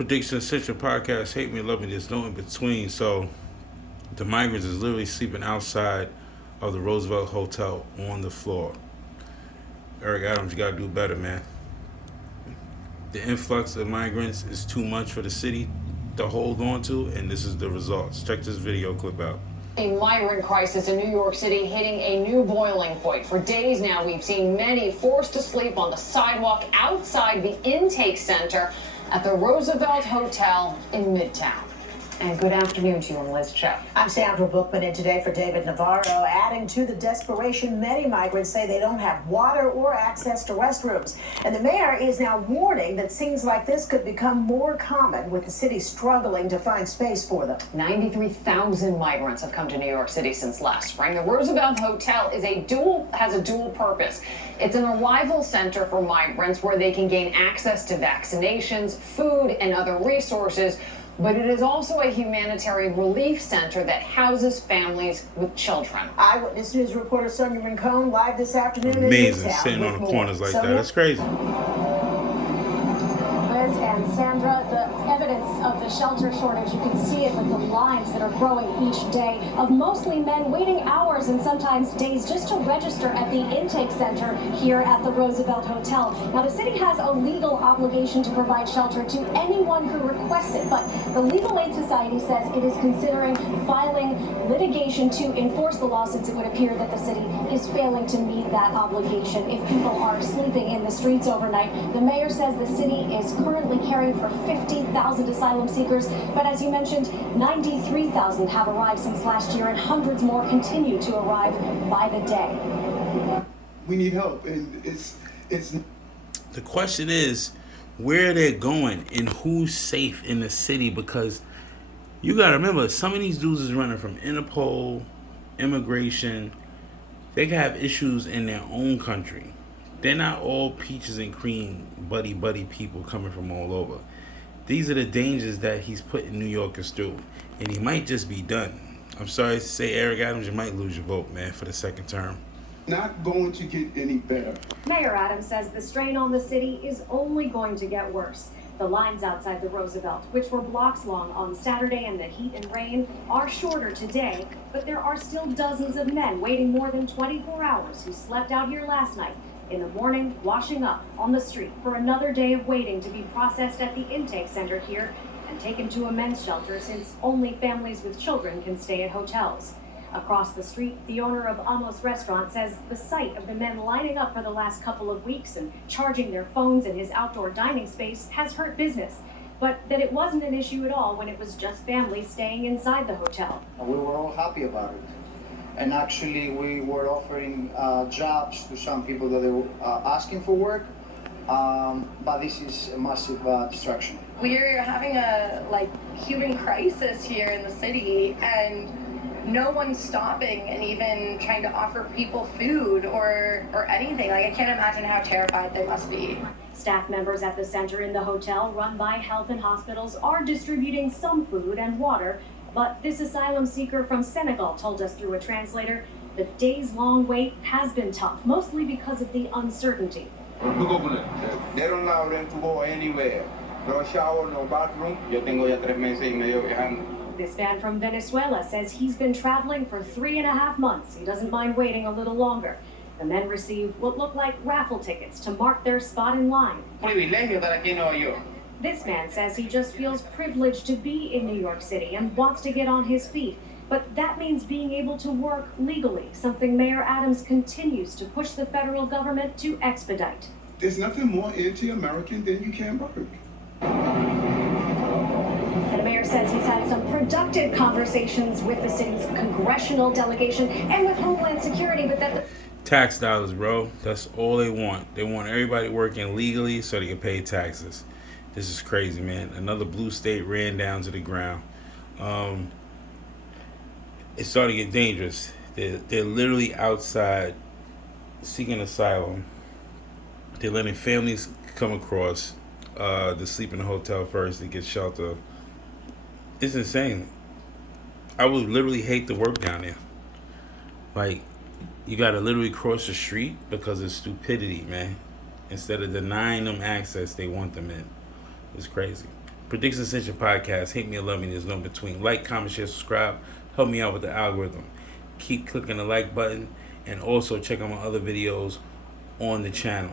Prediction Essential Podcast. Hate me, love me. There's no in between. So the migrants is literally sleeping outside of the Roosevelt Hotel on the floor. Eric Adams, you gotta do better, man. The influx of migrants is too much for the city to hold on to, and this is the results. Check this video clip out. A migrant crisis in New York City hitting a new boiling point. For days now, we've seen many forced to sleep on the sidewalk outside the intake center at the Roosevelt Hotel in Midtown. And good afternoon to you, Liz Cho. I'm Sandra Bookman, and today for David Navarro. Adding to the desperation, many migrants say they don't have water or access to restrooms. And the mayor is now warning that scenes like this could become more common, with the city struggling to find space for them. 93,000 migrants have come to New York City since last spring. The Roosevelt Hotel has a dual purpose. It's an arrival center for migrants where they can gain access to vaccinations, food, and other resources. But it is also a humanitarian relief center that houses families with children. Eyewitness News reporter Sonia Rincon live this afternoon. Amazing, sitting on the corners like that. That's crazy. Liz and Sandra, the evidence of the shelter shortage, you can see it with the lines that are growing each day of mostly men waiting hours and sometimes days just to register at the intake center here at the Roosevelt Hotel. Now, the city has a legal obligation to provide shelter to anyone who requests it, but the Legal Aid Society says it is considering filing litigation to enforce the law, since it would appear that the city is failing to meet that obligation if people are sleeping in the streets overnight. The mayor says the city is currently caring for 50,000 asylum seekers, but as you mentioned, 93,000 have arrived since last year, and hundreds more continue to arrive by the day. We need help, and it's. The question is where they're going and who's safe in the city, because you gotta remember, some of these dudes is running from Interpol, immigration. They can have issues in their own country. They're not all peaches and cream, buddy people coming from all over. These are the dangers that he's putting New Yorkers through, and he might just be done. I'm sorry to say, Eric Adams, you might lose your vote, man, for the second term. Not going to get any better. Mayor Adams says the strain on the city is only going to get worse. The lines outside the Roosevelt, which were blocks long on Saturday in the heat and rain, are shorter today, but there are still dozens of men waiting more than 24 hours who slept out here last night in the morning, washing up on the street for another day of waiting to be processed at the intake center here and taken to a men's shelter, since only families with children can stay at hotels. Across the street, the owner of Amos Restaurant says the sight of the men lining up for the last couple of weeks and charging their phones in his outdoor dining space has hurt business, but that it wasn't an issue at all when it was just families staying inside the hotel. We were all happy about it. And actually, we were offering jobs to some people that they were asking for work, but this is a massive distraction. We're having a human crisis here in the city, and no one's stopping and even trying to offer people food or anything. I can't imagine how terrified they must be. Staff members at the center in the hotel, run by Health and Hospitals, are distributing some food and water, but this asylum seeker from Senegal told us through a translator the days-long wait has been tough, mostly because of the uncertainty. They don't allow them to go anywhere. No shower, no bathroom. Yo tengo ya 3 meses y medio viajando. This man from Venezuela says he's been traveling for 3.5 months. He doesn't mind waiting a little longer. The men receive what look like raffle tickets to mark their spot in line. Privilegio estar aquí en Nueva York. This man says he just feels privileged to be in New York City and wants to get on his feet. But that means being able to work legally, something Mayor Adams continues to push the federal government to expedite. There's nothing more anti-American than you can't work. And the mayor says he's had some productive conversations with the city's congressional delegation and with Homeland Security, but that Tax dollars, bro. That's all they want. They want everybody working legally so they can pay taxes. This is crazy, man. Another blue state ran down to the ground. It's starting to get dangerous. They're literally outside seeking asylum. They're letting families come across to sleep in the hotel first to get shelter. It's insane. I would literally hate to work down there. Like, you gotta literally cross the street because of stupidity, man. Instead of denying them access, they want them in. It's crazy. Prediction Session Podcast. Hate me or love me. There's no between. Like, comment, share, subscribe. Help me out with the algorithm. Keep clicking the like button. And also check out my other videos on the channel.